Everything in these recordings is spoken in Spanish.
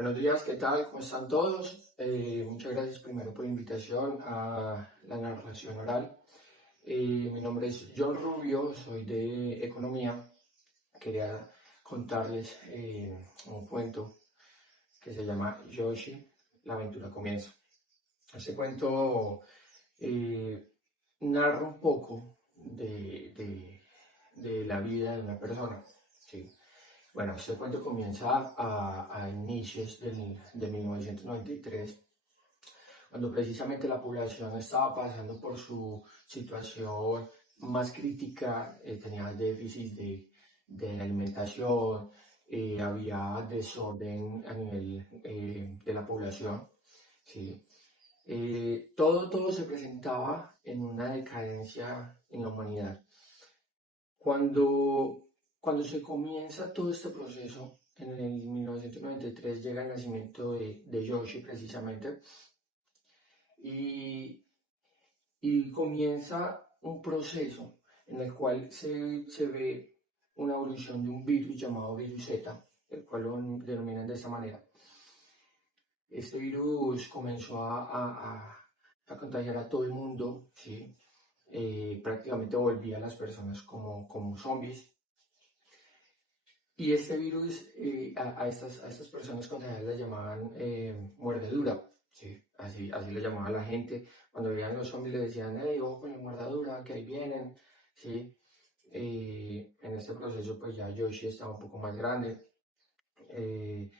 Buenos días, ¿qué tal? ¿Cómo están todos? Muchas gracias primero por la invitación a la narración oral. Mi nombre es John Rubio, soy de Economía. Quería contarles un cuento que se llama Yoshi, la aventura comienza. Este cuento narra un poco de la vida de una persona, ¿sí? Bueno, este cuento comienza a inicios de 1993, cuando precisamente la población estaba pasando por su situación más crítica, tenía déficit de alimentación, había desorden a nivel de la población, ¿sí? Todo se presentaba en una decadencia en la humanidad. Cuando, cuando se comienza todo este proceso, en el 1993 llega el nacimiento de Yoshi precisamente, y, y comienza un proceso en el cual se ve una evolución de un virus llamado virus Z, el cual lo denominan de esta manera. Este virus comenzó a contagiar a todo el mundo, ¿sí? Prácticamente volvía a las personas como zombies. Y este virus a estas personas contagiadas las llamaban mordedura, ¿sí? Así le llamaba la gente. Cuando veían los zombies le decían, hey, ojo con la mordedura, que ahí vienen, ¿sí? En este proceso pues ya Yoshi estaba un poco más grande, eh,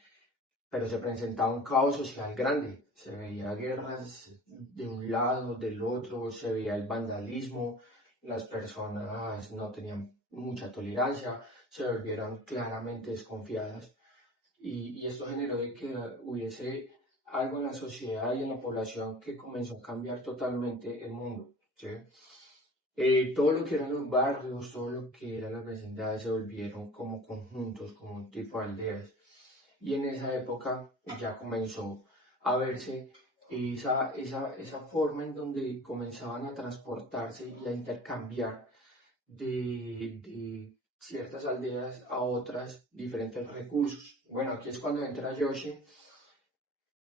pero se presentaba un caos social grande. Se veía guerras de un lado, del otro, se veía el vandalismo, las personas no tenían mucha tolerancia, se volvieron claramente desconfiadas y esto generó de que hubiese algo en la sociedad y en la población que comenzó a cambiar totalmente el mundo, ¿sí? Todo lo que eran los barrios, todo lo que eran las vecindades se volvieron como conjuntos, como un tipo de aldeas. Y en esa época ya comenzó a verse esa forma en donde comenzaban a transportarse y a intercambiar de ciertas aldeas a otras diferentes recursos. Bueno, aquí es cuando entra Yoshi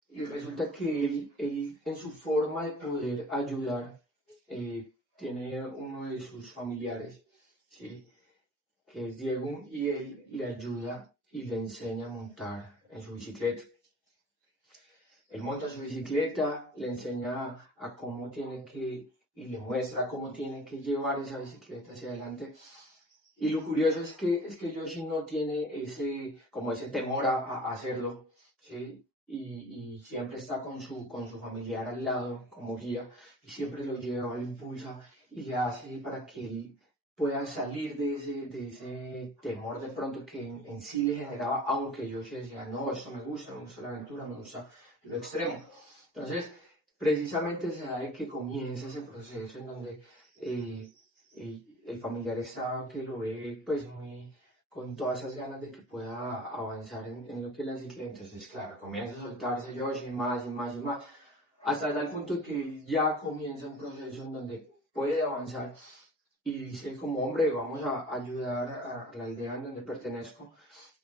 y resulta que él en su forma de poder ayudar, tiene uno de sus familiares, ¿sí? Que es Diego, y él le ayuda y le enseña a montar en su bicicleta. Él monta su bicicleta, le enseña a cómo tiene que, y le muestra cómo tiene que llevar esa bicicleta hacia adelante. Y lo curioso es que Yoshi no tiene como ese temor a hacerlo, ¿sí? Y siempre está con su familiar al lado como guía y siempre lo lleva, lo impulsa y le hace para que él pueda salir de ese temor de pronto que en sí le generaba, aunque Yoshi decía, no, esto me gusta la aventura, me gusta lo extremo. Entonces, precisamente se da de que comienza ese proceso en donde el familiar está que lo ve pues muy con todas esas ganas de que pueda avanzar en lo que es la bicicleta. Entonces, claro, comienza a soltarse Yoshi más y más y más, hasta tal punto que ya comienza un proceso en donde puede avanzar y dice como hombre, vamos a ayudar a la aldea en donde pertenezco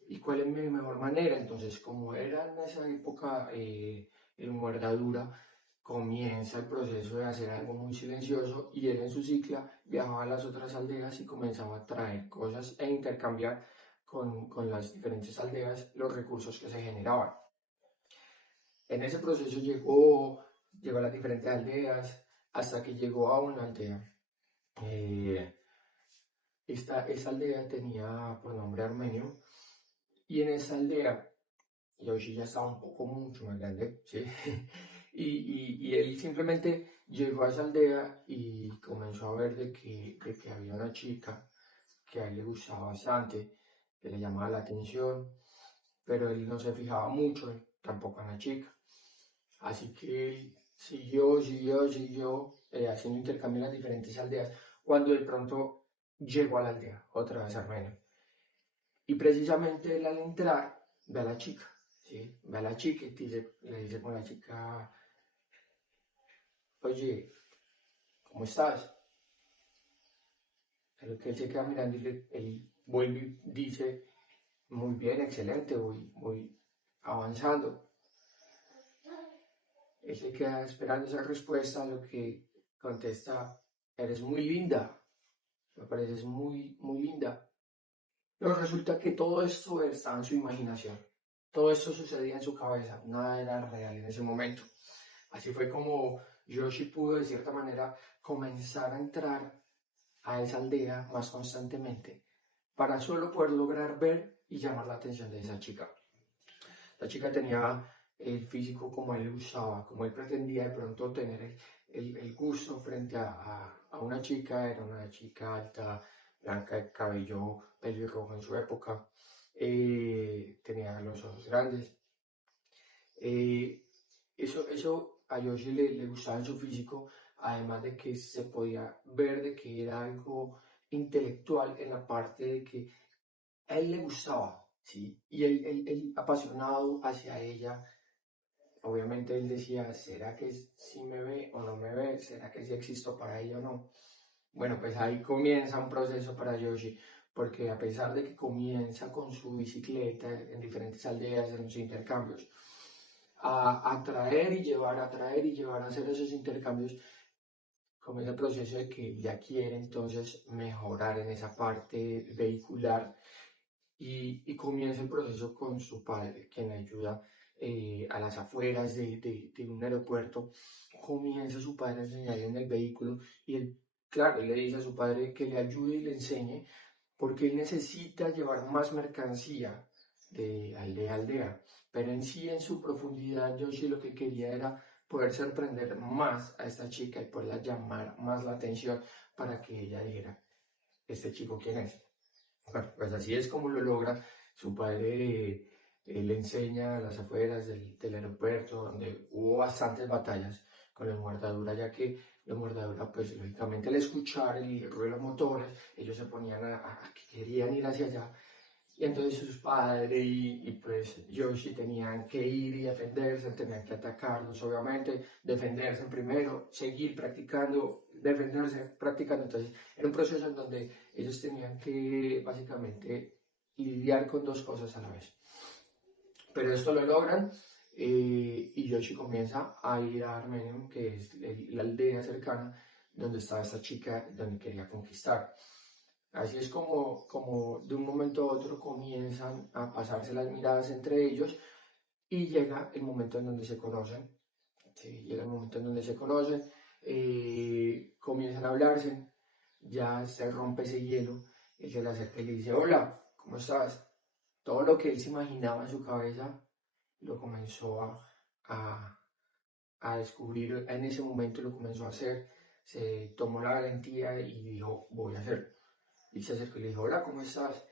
y cuál es mi mejor manera. Entonces, como era en esa época el Muerdadura, comienza el proceso de hacer algo muy silencioso y él en su cicla viajaba a las otras aldeas y comenzaba a traer cosas e intercambiar con las diferentes aldeas los recursos que se generaban. En ese proceso llegó a las diferentes aldeas hasta que llegó a una aldea. Eh, esa aldea tenía por nombre Armenio y en esa aldea Yoshi ya estaba un poco mucho más grande, ¿sí? Y él simplemente llegó a esa aldea y comenzó a ver de que había una chica que a él le gustaba bastante, que le llamaba la atención, pero él no se fijaba mucho tampoco en la chica. Así que él siguió haciendo intercambio en las diferentes aldeas, cuando de pronto llegó a la aldea, otra vez Armenio. Y precisamente él al entrar ve a la chica, ¿sí? Ve a la chica y le dice con la chica, oye, ¿cómo estás? Pero que él se queda mirando y él vuelve y dice, muy bien, excelente, avanzando. Él se queda esperando esa respuesta, a lo que contesta, eres muy linda, me pareces muy, muy linda. Pero resulta que todo esto estaba en su imaginación, todo esto sucedía en su cabeza, nada era real en ese momento. Así fue como Yoshi pudo de cierta manera comenzar a entrar a esa aldea más constantemente para solo poder lograr ver y llamar la atención de esa chica. La chica tenía el físico como él usaba, como él pretendía de pronto tener el gusto frente a una chica. Era una chica alta, blanca, de cabello pelirrojo en su época, tenía los ojos grandes. Eso a Yoshi le gustaba en su físico, además de que se podía ver de que era algo intelectual en la parte de que a él le gustaba, ¿sí? Y él apasionado hacia ella. Obviamente él decía, ¿será que sí me ve o no me ve? ¿Será que sí existo para ella o no? Bueno, pues ahí comienza un proceso para Yoshi, porque a pesar de que comienza con su bicicleta en diferentes aldeas, en los intercambios, a atraer y llevar a hacer esos intercambios, comienza el proceso de que ya quiere entonces mejorar en esa parte vehicular, y comienza el proceso con su padre, quien le ayuda a las afueras de un aeropuerto. Comienza su padre a enseñarle en el vehículo, y él, claro, le dice a su padre que le ayude y le enseñe, porque él necesita llevar más mercancía de aldea a aldea. Pero en sí, en su profundidad, Yoshi lo que quería era poder sorprender más a esta chica y poderla llamar más la atención para que ella dijera, ¿este chico quién es? Bueno, pues así es como lo logra. Su padre le enseña a las afueras del aeropuerto, donde hubo bastantes batallas con los Muerdadura, ya que los Muerdadura, pues lógicamente al escuchar el ruido de los motores, ellos se ponían a que querían ir hacia allá. Y entonces sus padres pues Yoshi tenían que ir y defenderse, tenían que atacarlos, obviamente, defenderse primero, seguir practicando, defenderse, practicando. Entonces era un proceso en donde ellos tenían que básicamente lidiar con dos cosas a la vez. Pero esto lo logran, y Yoshi comienza a ir a Armenium, que es la aldea cercana donde estaba esta chica, donde quería conquistar. Así es como de un momento a otro comienzan a pasarse las miradas entre ellos, y llega el momento en donde se conocen. ¿Sí? Llega el momento en donde se conocen, comienzan a hablarse, ya se rompe ese hielo, él se le acerca y le dice, hola, ¿cómo estás? Todo lo que él se imaginaba en su cabeza lo comenzó a, a descubrir en ese momento, lo comenzó a hacer. Se tomó la valentía y dijo, voy a hacerlo. Y se acercó y le dijo, hola, ¿cómo estás?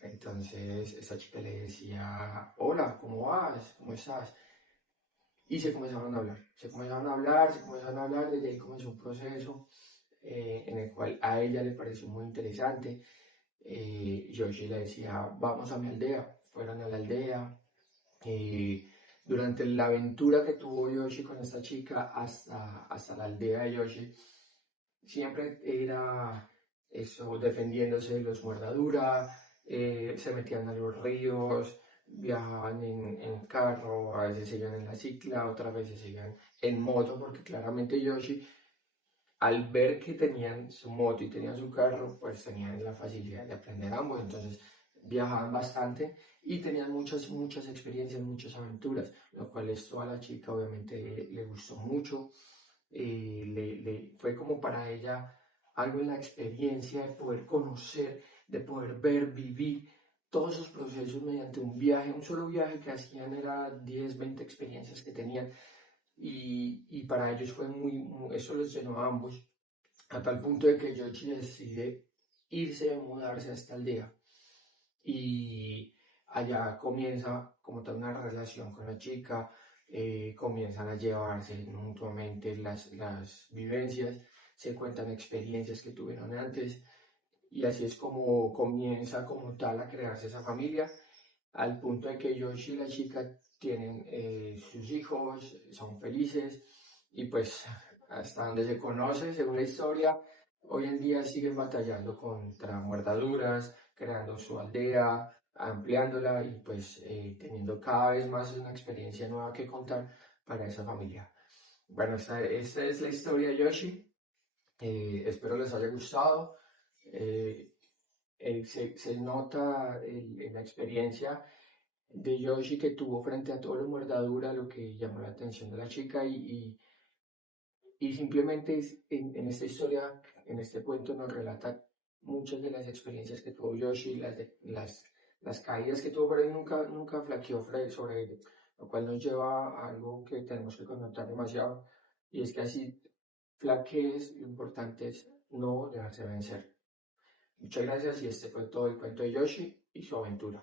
Entonces esta chica le decía, hola, ¿cómo vas? ¿Cómo estás? Y se comenzaron a hablar, desde ahí comenzó un proceso en el cual a ella le pareció muy interesante. Yoshi le decía, vamos a mi aldea. Fueron a la aldea. Durante la aventura que tuvo Yoshi con esta chica hasta la aldea de Yoshi, siempre era eso, defendiéndose de los Muerdadura, se metían a los ríos, viajaban en carro, a veces se iban en la cicla, otras veces se iban en moto, porque claramente Yoshi, al ver que tenían su moto y tenían su carro, pues tenían la facilidad de aprender ambos. Entonces viajaban bastante y tenían muchas experiencias, muchas aventuras, lo cual esto a la chica obviamente le gustó mucho. Fue como para ella algo en la experiencia de poder conocer, de poder ver, vivir todos esos procesos mediante un viaje. Un solo viaje que hacían era 10, 20 experiencias que tenían, y para ellos fue eso les llenó a ambos, a tal punto de que Yoshi decide irse, mudarse a esta aldea, y allá comienza como toda una relación con la chica. Comienzan a llevarse mutuamente las vivencias, se cuentan experiencias que tuvieron antes, y así es como comienza como tal a crearse esa familia, al punto de que Yoshi y la chica tienen sus hijos, son felices, y pues hasta donde se conoce, según la historia, hoy en día siguen batallando contra Muerdaduras, creando su aldea, ampliándola y pues teniendo cada vez más una experiencia nueva que contar para esa familia. Bueno, esta es la historia de Yoshi. Espero les haya gustado. Se nota en la experiencia de Yoshi que tuvo frente a todo lo mordadura, lo que llamó la atención de la chica y simplemente en esta historia, en este cuento nos relata muchas de las experiencias que tuvo Yoshi, las caídas que tuvo, pero él nunca flaqueó sobre ello, lo cual nos lleva a algo que tenemos que connotar demasiado, y es que así flaquees, lo importante es no dejarse vencer. Muchas gracias y este fue todo el cuento de Yoshi y su aventura.